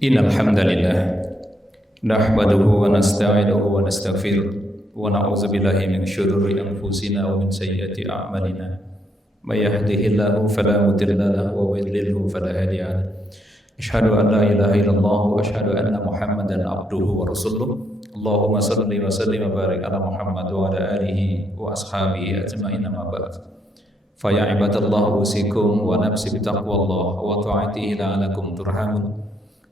Innal hamdalillah nahmaduhu wa nasta'inuhu wa nastaghfiruh wa na'udzu billahi min syururi anfusina wa min sayyiati a'malina may yahdihillahu fala mudilla lahu wa may yudlilhu fala hadiya lahu asyhadu an la ilaha illallah wa asyhadu anna muhammadan abduhu wa rasuluh Allahumma shalli wa sallim wa barik ala Muhammad wa ala alihi wa ashabihi ajma'in amma ba'd fa ya ibadallah usikum wa nafsi bi taqwallah wa ta'atihi la'alakum turhamun.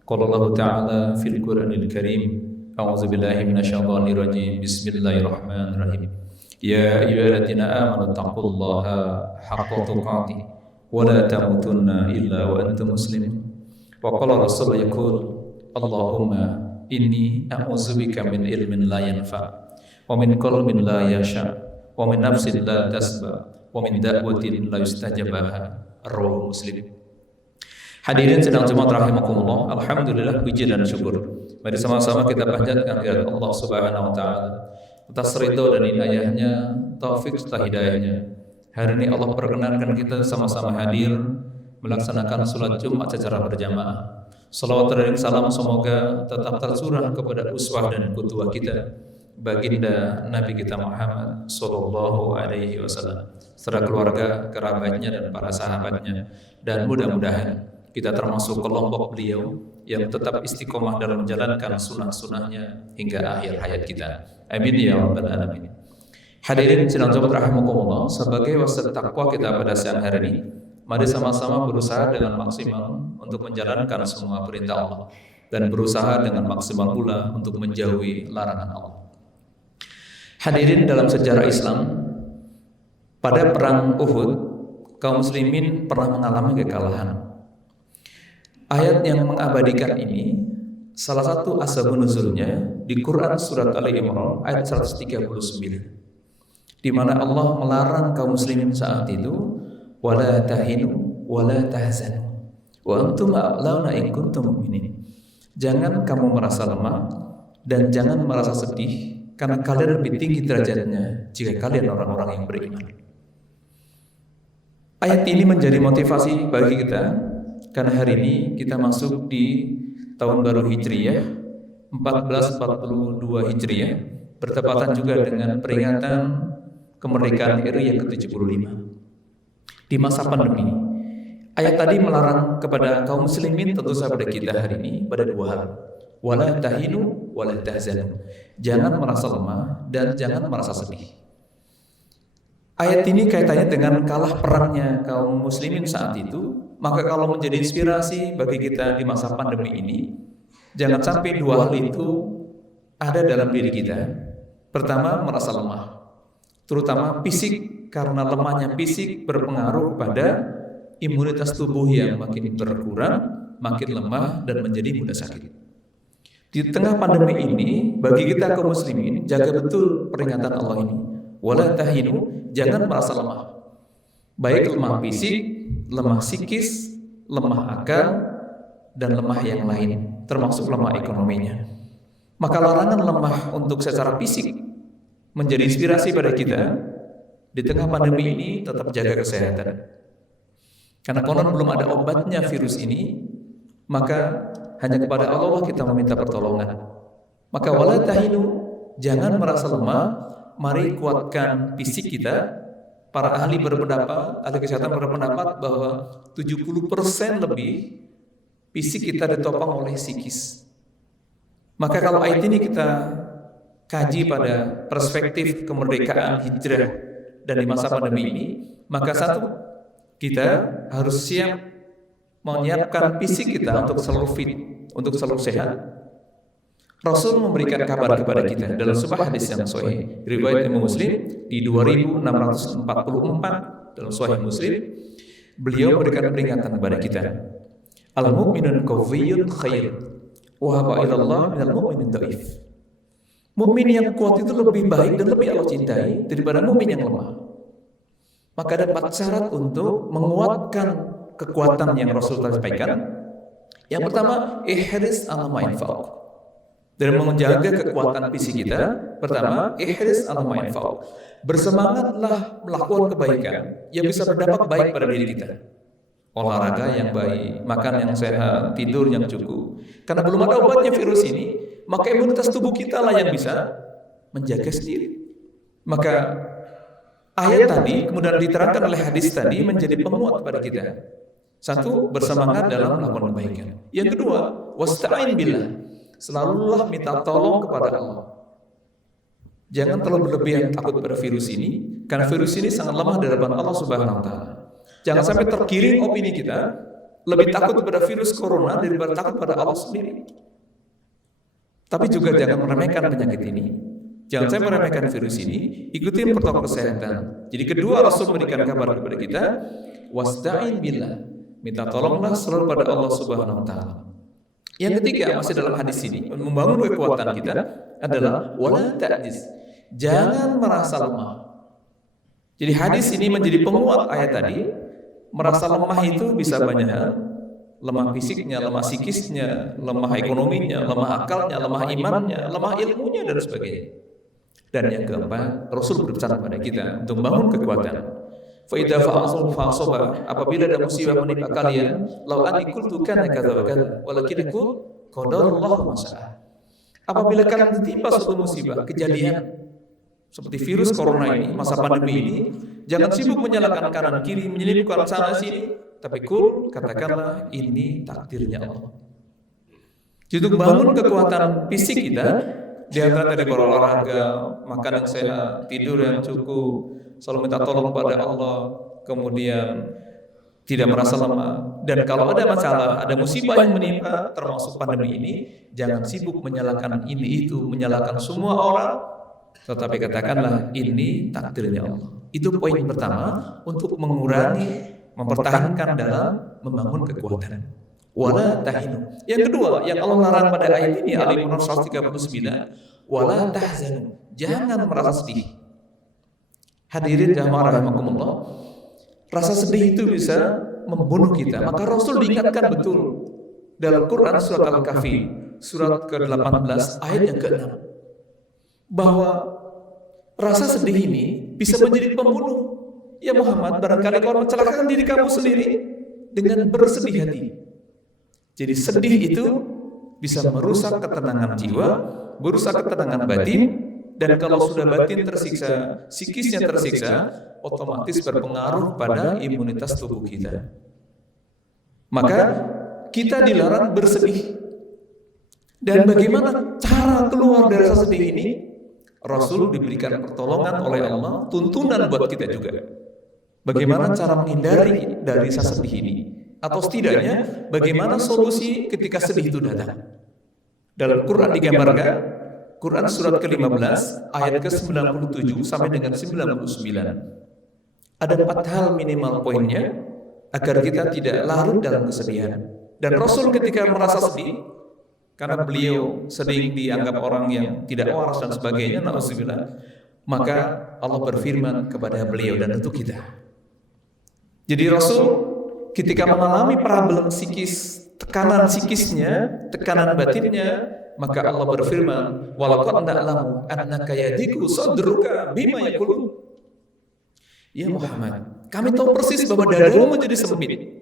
Qala Allah Ta'ala fil Qur'anil Karim, a'udzu billahi minasyaitonir rajim. Bismillahirrahmanirrahim. Ya ayyuhalladzina amanu taqullaha haqqa tuqatih wa la tamutunna illa wa antum muslimun. Wa qala Rasul yaqul, Allahumma inni a'udzubika min ilmin la yanfa wa min qalbin la yasha wa min nafsin la tasba wa min da'watin la yustajabaha. Rawahu Muslim. Hadirin sedang Jumat rahimakumullah. Alhamdulillah, puji dan syukur mari sama-sama kita panjatkan kehadirat Allah Subhanahu wa taala atas ridho dan inayahnya, taufik serta hidayahnya. Hari ini Allah perkenankan kita sama-sama hadir melaksanakan salat Jumat secara berjamaah. Salawat dan salam semoga tetap tercurah kepada uswah dan qudwah kita, baginda Nabi kita Muhammad sallallahu alaihi wasallam, serta keluarga, kerabatnya dan para sahabatnya, dan mudah-mudahan kita termasuk kelompok beliau yang tetap istiqomah dalam menjalankan sunnah-sunnahnya hingga akhir hayat kita. Amin ya rabbal alamin. Hadirin sidang Jumat rahimakumullah, sebagai wasiat takwa kita pada siang hari ini, mari sama-sama berusaha dengan maksimal untuk menjalankan semua perintah Allah dan berusaha dengan maksimal pula untuk menjauhi larangan Allah. Hadirin, dalam sejarah Islam, pada perang Uhud, kaum muslimin pernah mengalami kekalahan. Ayat yang mengabadikan ini salah satu asbabun nuzulnya di Quran surat Ali Imran ayat 139, di mana Allah melarang kaum muslimin saat itu wala tahinu wala tahzanu wa antum a'launa in kuntum mu'minin. Jangan kamu merasa lemah dan jangan merasa sedih karena kalian lebih tinggi derajatnya jika kalian orang-orang yang beriman. Ayat ini menjadi motivasi bagi kita karena hari ini kita masuk di tahun baru Hijriyah 1442 Hijriyah, bertepatan juga dengan peringatan kemerdekaan RI yang ke-75 di masa pandemi. Ayat tadi melarang kepada kaum muslimin, tentu saja pada kita hari ini, pada dua hal. Wala tahinu wala tahzanu. Jangan merasa lemah dan jangan merasa sedih. Ayat ini kaitannya dengan kalah perangnya kaum muslimin saat itu. Maka kalau menjadi inspirasi bagi kita di masa pandemi ini, jangan sampai dua hal itu ada dalam diri kita. Pertama, merasa lemah, terutama fisik, karena lemahnya fisik berpengaruh pada imunitas tubuh yang makin berkurang, makin lemah dan menjadi mudah sakit. Di tengah pandemi ini, bagi kita kaum muslimin, jaga betul peringatan Allah ini. Wala tahinu, jangan merasa lemah. Baik lemah fisik, lemah psikis, lemah akal, dan lemah yang lain, termasuk lemah ekonominya. Maka larangan lemah untuk secara fisik menjadi inspirasi pada kita di tengah pandemi ini. Tetap jaga kesehatan, karena konon belum ada obatnya virus ini, maka hanya kepada Allah kita meminta pertolongan. Maka wala tahinu, jangan merasa lemah, mari kuatkan fisik kita. Para ahli berpendapat, ahli kesehatan berpendapat bahwa 70% lebih fisik kita ditopang oleh psikis. Maka kalau ayat ini kita kaji pada perspektif kemerdekaan hijrah dan di masa pandemi ini, maka satu, kita harus siap menyiapkan fisik kita untuk selalu fit, untuk selalu sehat. Rasul memberikan kabar kepada kita dalam sebuah hadis yang sahih riwayat Imam Muslim di 2644 dalam Sahih Muslim. Beliau memberikan peringatan kepada kita, al-mu'minun qawiyyun khair wa haba ilallah minal mu'minin dhaif. Mukmin yang kuat itu lebih baik dan lebih Allah cintai daripada mukmin yang lemah. Maka ada 4 syarat untuk menguatkan kekuatan yang Rasul sampaikan. Yang pertama, ihris ala ma yanfa'uk. Dan menjaga kekuatan fisik kita, pertama, ihris ala ma yanfa'uk. Bersemangatlah melakukan kebaikan yang bisa berdampak baik pada diri kita. olahraga yang baik, makan yang sehat, tidur yang cukup. Karena belum ada obatnya virus ini, maka imunitas tubuh kita lah yang bisa menjaga sendiri. Maka ayat tadi kemudian diterangkan oleh hadis tadi menjadi penguat kepada kita. Satu, bersemangat dalam melakukan kebaikan. Yang kedua, wasta'in billah. Selalulah minta tolong kepada Allah. Jangan terlalu berlebihan takut pada virus ini, karena virus ini sangat lemah di hadapan Allah Subhanahu wa taala. Jangan sampai tergiring opini kita lebih takut pada virus corona daripada takut pada Allah sendiri. Tapi juga jangan meremehkan penyakit ini. Jangan sampai meremehkan virus ini, ikuti protokol kesehatan. Jadi kedua, Rasul memberikan kabar kepada kita, wasta'in billah. Minta tolonglah selalu pada Allah Subhanahu wa taala. Yang ketiga, masih dalam hadis ini, membangun kekuatan kita adalah wala ta'jiz. Jangan merasa lemah. Jadi hadis ini menjadi penguat ayat tadi. Merasa lemah itu bisa banyak hal. Lemah fisiknya, lemah psikisnya, lemah ekonominya, lemah akalnya, lemah imannya, lemah ilmunya dan sebagainya. Dan yang keempat, Rasul berpesan kepada kita untuk membangun kekuatan. Fa idza fa'asul fa'asaba, apabila ada musibah menimpa kalian, law anni qultu kana kadza wa kadza, walakin qul qadarullahu ma syaa. Apabila kalian ditimpa suatu musibah, kejadian seperti virus corona ini, masa pandemi ini, jangan sibuk menyalahkan kanan kiri, menyelipkan sana sini, tapi katakanlah ini takdirnya Allah. Jadi untuk bangun kekuatan fisik kita, di antara tadi berolahraga, makan yang sehat, tidur yang cukup, selalu minta tolong kepada Allah, kemudian tidak merasa lemah. Dan kalau ada masalah, ada musibah yang menimpa, termasuk pandemi ini, jangan sibuk menyalahkan ini itu, menyalahkan semua orang, tetapi katakanlah ini takdirnya Allah. Itu poin pertama untuk mengurangi, mempertahankan dalam membangun kekuatan. Wala tahinu. Yang kedua, yang Allah larang pada ayat ini, Ali Imran 139, wala tahzanu. Jangan merasa sedih. Hadirin jamaah rahimakumullah, rasa sedih itu bisa membunuh kita. Maka Rasul diingatkan betul dalam Quran surat Al-Kahfi, surat ke-18 ayat yang ke-6, bahwa rasa sedih ini bisa menjadi pembunuh. Ya Muhammad, barangkali kau mencelakakan diri kamu sendiri dengan bersedih hati. Jadi sedih itu bisa merusak ketenangan jiwa, merusak ketenangan batin, dan kalau sudah batin tersiksa, psikisnya tersiksa, otomatis berpengaruh pada imunitas tubuh kita. Maka kita dilarang bersedih. Dan bagaimana cara keluar dari rasa sedih ini? Rasul diberikan pertolongan oleh Allah, tuntunan buat kita juga. Bagaimana cara menghindari dari rasa sedih ini? Atau setidaknya bagaimana solusi ketika sedih itu datang? Dalam Quran digambarkan, Quran surat ke-15 ayat ke-97 sampai dengan 99. Ada 4 hal minimal poinnya agar kita tidak larut dalam kesedihan. Dan Rasul ketika merasa sedih, karena beliau sering dianggap orang yang tidak waras dan sebagainya, na'udzubillah, maka Allah berfirman kepada beliau dan untuk kita. Jadi Rasul ketika mengalami problem psikis, tekanan psikisnya, tekanan batinnya, maka Allah berfirman, walaqad na'lamu annaka yadiku sadruka bima yaqulun. Ya Muhammad, kami tahu persis bahwa dadamu menjadi sempit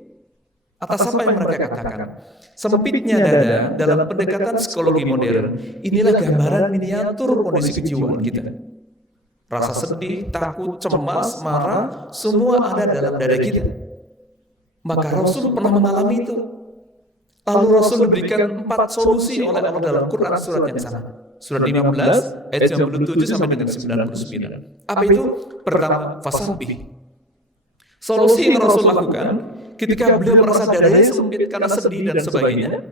atas apa yang mereka katakan. Sempitnya dada dalam pendekatan psikologi modern, inilah gambaran miniatur kondisi kejiwaan kita. Rasa sedih, takut, cemas, marah, semua ada dalam dada kita. Maka Rasul pernah mengalami itu. Lalu Rasul diberikan 4 solusi oleh Allah dalam Quran surat yang sama. Surat 15 ayat 97 sampai dengan 99. Apa itu? Pertama, fasabbih. Solusi yang Rasul lakukan ketika beliau merasa dadanya sempit karena sedih dan sebagainya,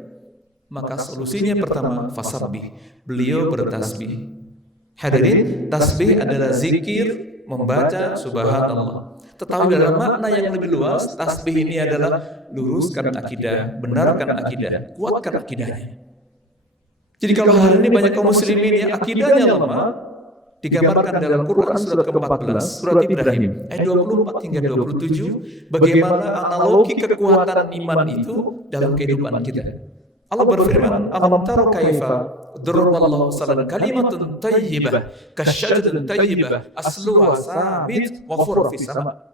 maka solusinya pertama, fasabbih. Beliau bertasbih. Hadirin, tasbih adalah zikir membaca subhanallah. Tetapi dalam makna yang lebih luas, tasbih ini adalah luruskan akidah, benarkan akidah, kuatkan akidahnya. Jadi kalau hari ini banyak kaum muslimin yang akidahnya lemah, digambarkan dalam Quran surat ke-14, surat Ibrahim, ayat 24 hingga 27, bagaimana analogi kekuatan iman itu dalam kehidupan kita. Allah berfirman, alam tara kaifa daraballahu masalan kalimatun thayyibah kasyajaratin thayyibah asluha sabit wa fur'un fis sama.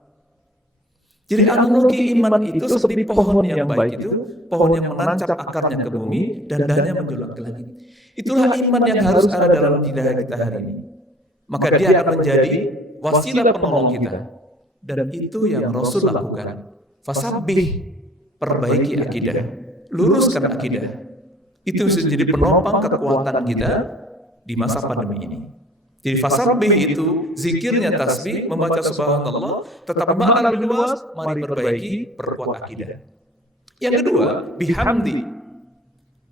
Jadi analogi iman itu seperti pohon yang baik itu, pohon yang menancap akarnya ke bumi dan dahannya menjulang ke langit. Itulah iman yang harus ada dalam diri kita hari ini. Maka dia akan menjadi wasilah penolong kita. Dan itu yang Rasul lakukan. Fasabbih, perbaiki akidah, luruskan akidah. Itu bisa jadi penopang kekuatan kita di masa pandemi ini. Jadi fasabbih itu zikirnya tasbih, membaca subhanallah, tetapi makna lebih luas, mari perbaiki, perkuat akidah. Yang kedua, bihamdi.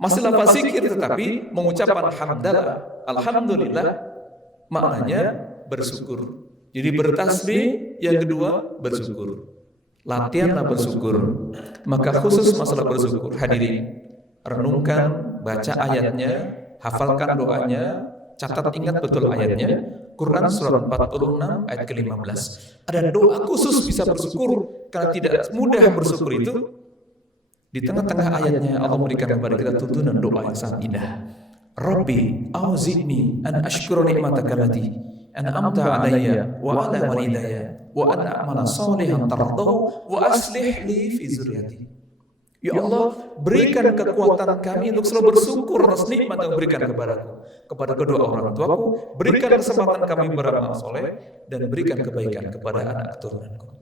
Masih lafaz zikir tetapi mengucapkan hamdalah, alhamdulillah, maknanya bersyukur. Jadi bertasbih, yang kedua bersyukur. Latihanlah bersyukur. Maka khusus masalah bersyukur, hadirin, renungkan, baca ayatnya, hafalkan doanya, catat ingat betul ayatnya. Quran surat 46 ayat ke-15. Ada doa khusus bisa bersyukur, karena tidak mudah bersyukur itu. Di tengah-tengah ayatnya Allah memberikan kepada kita tuntunan doa yang sangat indah. Rabbi auzi'ni an ashkura ni'mataka allati an'amta 'alayya wa 'ala walidayya wa an a'mala shalihan tardahu wa aslih li fi dzurriyyati. Ya Allah, berikan kekuatan kami untuk selalu bersyukur atas nikmat yang berikan kepadaku, kepada kedua orang tuaku, berikan kesempatan kami beramal soleh, dan berikan kebaikan kepada anak keturunanku.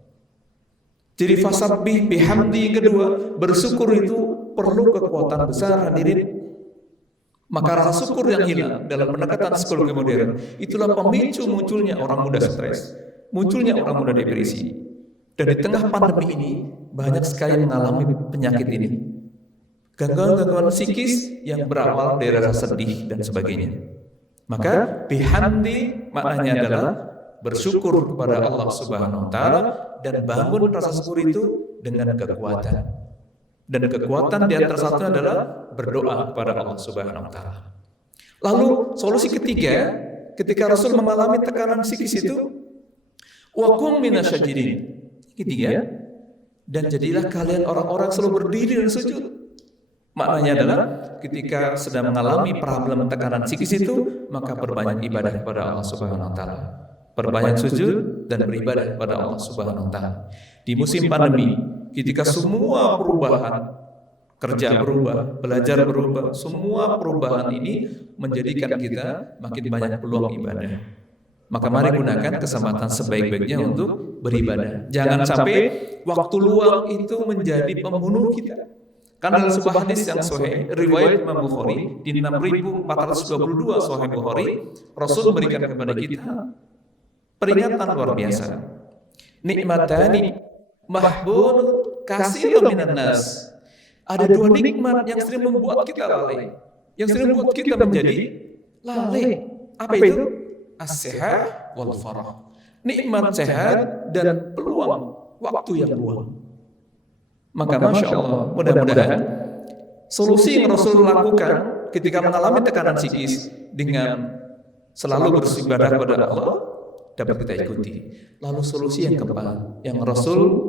Jadi fasabbih bihamdi kedua, bersyukur itu perlu kekuatan besar, hadirin. Maka rasa syukur yang hilang dalam pendekatan psikologi modern, itulah pemicu munculnya orang muda stres, munculnya orang muda depresi. Dan di tengah pandemi ini, banyak sekali mengalami penyakit ini. Gangguan-gangguan psikis yang berawal dari rasa sedih dan sebagainya. Maka bihamdi maknanya adalah bersyukur kepada Allah Subhanahu wa taala dan bangun rasa syukur itu dengan kekuatan. Dan kekuatan di antara satunya adalah berdoa kepada Allah Subhanahu wa taala. Lalu solusi ketiga, ketika Rasul mengalami tekanan psikis itu, wa kum minasyajirin. Ketiga, dan jadilah kalian orang-orang selalu berdiri dan sujud. Maknanya adalah ketika sedang mengalami problem tekanan psikis itu, maka perbanyak ibadah kepada Allah Subhanahu wa taala. Perbanyak sujud dan beribadah kepada Allah Subhanahu wa taala. Di musim pandemi, ketika semua perubahan, kerja berubah, belajar berubah, semua perubahan ini menjadikan kita makin banyak peluang ibadah. Maka mari gunakan kesempatan sebaik-baiknya untuk beribadah. Jangan sampai waktu luang itu menjadi pembunuh kita. Karena dalam sebuah hadis yang sahih riwayat Imam Bukhari di 6422 Sahih Bukhari, Rasul memberikan kepada kita peringatan luar biasa. Nikmatani mahbun katsirun minan nas. Ada dua nikmat yang sering membuat kita lalai, yang sering membuat kita menjadi lalai. Apa itu? As-sehat wal farah. Nikmat sehat dan peluang waktu yang luang. Maka Masya Allah, mudah-mudahan solusi yang Rasul lakukan ketika mengalami tekanan psikis dengan selalu beribadah kepada Allah dapat kita ikuti. Lalu solusi yang keempat yang Rasul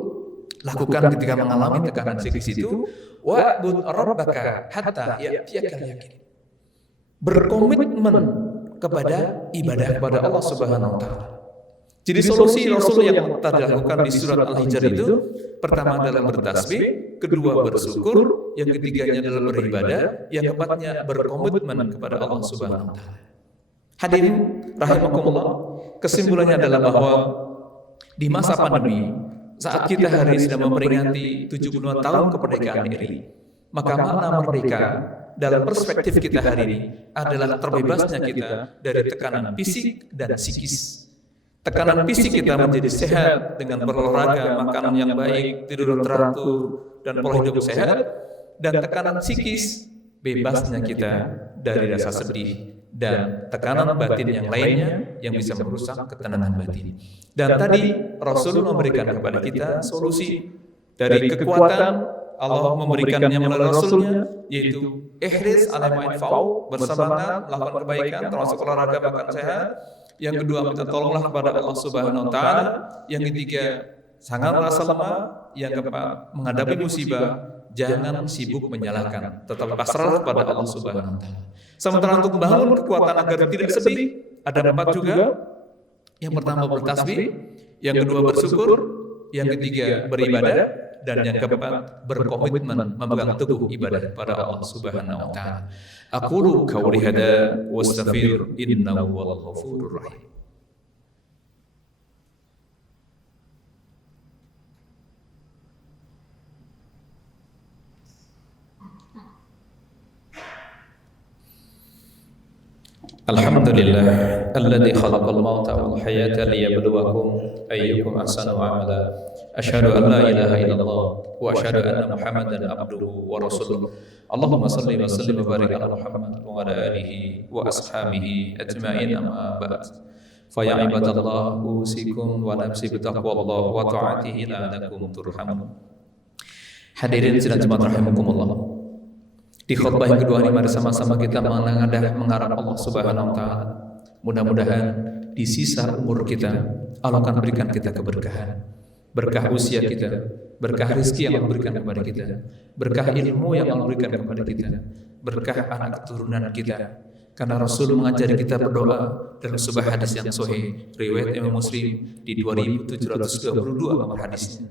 lakukan ketika mengalami tekanan psikis itu, wa'bud rabbaka hatta ya'tiyakal yakin. Berkomitmen kepada ibadah kepada Allah Subhanahu wa taala. Jadi solusi Rasul yang tadi dilakukan di surat Al-Hijr itu, pertama adalah bertasbih, kedua bersyukur, yang ketiganya adalah beribadah, yang keempatnya berkomitmen kepada Allah Subhanahu wa taala. Hadirin rahimakumullah, kesimpulannya adalah bahwa di masa pandemi, saat kita hari ini sedang memperingati 72 tahun kemerdekaan RI, maka makna merdeka dalam perspektif kita hari ini adalah terbebasnya kita dari tekanan fisik dan psikis. Tekanan fisik kita menjadi sehat dengan berolahraga, makanan yang baik, tidur teratur, dan pola hidup sehat. Dan tekanan psikis, bebasnya kita dari rasa sedih dan tekanan batin yang lainnya yang bisa merusak ketenangan batin. Dan tadi Rasul memberikan kepada kita solusi dari kekuatan. Allah memberikannya melalui Rasulnya, yaitu ihris ala ma'infa'u, bersemangat, melakukan kebaikan, termasuk olahraga, makan sehat. Yang kedua, minta tolonglah kepada Allah Subhanahu wa taala. Yang ketiga, jangan merasa lemah. Yang keempat, menghadapi musibah, jangan sibuk menyalahkan, tetap pasrah kepada Allah Subhanahu wa taala. Sementara untuk membangun kekuatan agar tidak sedih, ada 4 juga. Yang pertama bertasbih, yang kedua bersyukur, yang ketiga beribadah, dan yang keempat berkomitmen memegang teguh ibadah pada Allah Subhanahu wa taala. Aqulu qauli hada wastaghfir innahu huwal ghafurur rahim. Alhamdulillah alladzi khalaqal mauta wal hayata liyabluwakum ayyukum ahsanu amala. Asyhadu an la ilaha illallah wa asyhadu anna Muhammadan abduhu wa rasuluh. Allahumma shalli wa sallim wa barik ala Muhammad wa ala alihi wa ashabihi ajma'in, amma ba'd. Fa ya ibadallah, usikum wa nafsi bitaqwallah wa ta'atihi la'allakum turhamun. Hadirin sidang jemaat rahimakumullah. Di khutbah yang kedua ini mari sama-sama kita mengharap Allah Subhanahu wa taala. Mudah-mudahan di sisa umur kita Allah akan berikan kita keberkahan. Berkah usia kita, berkah rezeki yang Allah berikan kepada kita, berkah ilmu yang Allah berikan kepada kita, berkah anak keturunan kita. Karena Rasul mengajari kita berdoa dalam sebuah hadis yang sahih riwayat Imam Muslim di 2722 nomor hadisnya.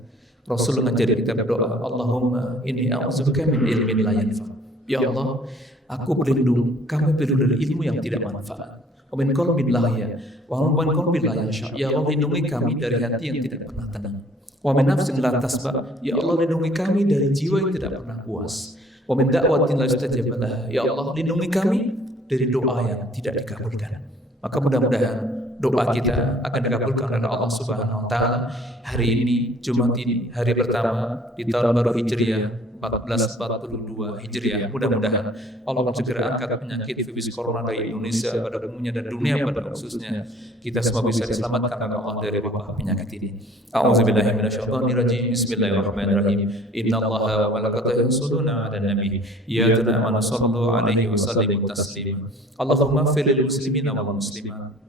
Rasul mengajari kita berdoa, Allahumma inni a'udzubika min ilmin la yanfa'. Ya Allah, aku berlindung, kami berlindung dari ilmu yang tidak manfaat. Wa min qalbin la yahya, wa min qalbin la yakhsha. Ya Allah, lindungi kami dari hati yang tidak pernah tenang. Wa min nafsin la tasba. Ya Allah, lindungi kami dari jiwa yang tidak pernah puas. Wa min da'watin la yustajab laha. Ya Allah, lindungi kami dari doa yang tidak dikabulkan. Maka mudah-mudahan doa kita akan dikabulkan oleh Allah Subhanahu wa taala. Hari ini, Jumat ini, hari pertama di tahun baru Hijriah 1442 Hijriah. Mudah-mudahan Allah akan segera angkat penyakit virus corona dari Indonesia pada umumnya dan dunia pada khususnya. Kita semua bisa diselamatkan oleh Allah dari wabah penyakit ini. A'udzubillahi minasyaitonirrajim. Bismillahirrahmanirrahim. Innallaha wa malaikatahu yusholluna 'alan nabi. Ya ayyuhallazina amanu shallu 'alaihi wa sallimu taslima. Allahumma ighfir lil muslimina wal muslimat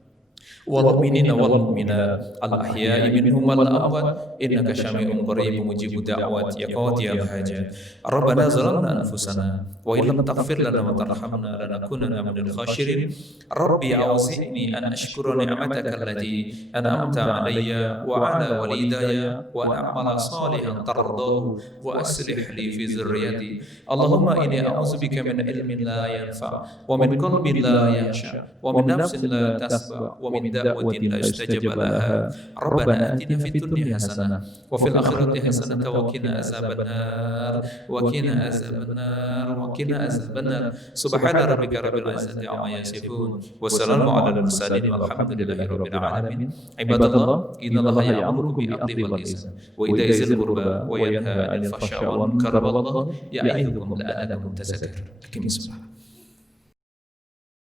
wal mu'minina wal mu'minat al ahya'i minhum wal amwat innaka syami'un qaribun mujibud da'wat ya qadiyal hajat. Rabbana zalamna anfusana wa illam taghfir lana wa tarhamna lanakunanna minal khasirin. Rabbi awzi'ni an ashkura ni'mataka allati an'amta 'alayya wa 'ala walidayya wa an a'mala salihan tardahu wa aslih li fi dzurriyyati. Allahumma inni a'udzubika min ilmin la yanfa' wa min qalbin la yakhsha wa min nafsin la tasba wa min da'watin la yustajab laha. Rabbana atina fid dunya hasanah wa fil akhirati hasanah wa qina azabannar wa qina azabannar wa qina azabannar. Subhana rabbika rabbil izzati amma yasifun wa salamun alal mursalin walhamdulillahi rabbil alamin. Ibadallah, innallaha ya'muru bil 'adli wal ihsan wa ita'i dzil qurba wa yanha 'anil fahsya'i wal munkari wal baghi ya'idukum la'allakum tadhakkarun. Aqimis shalah.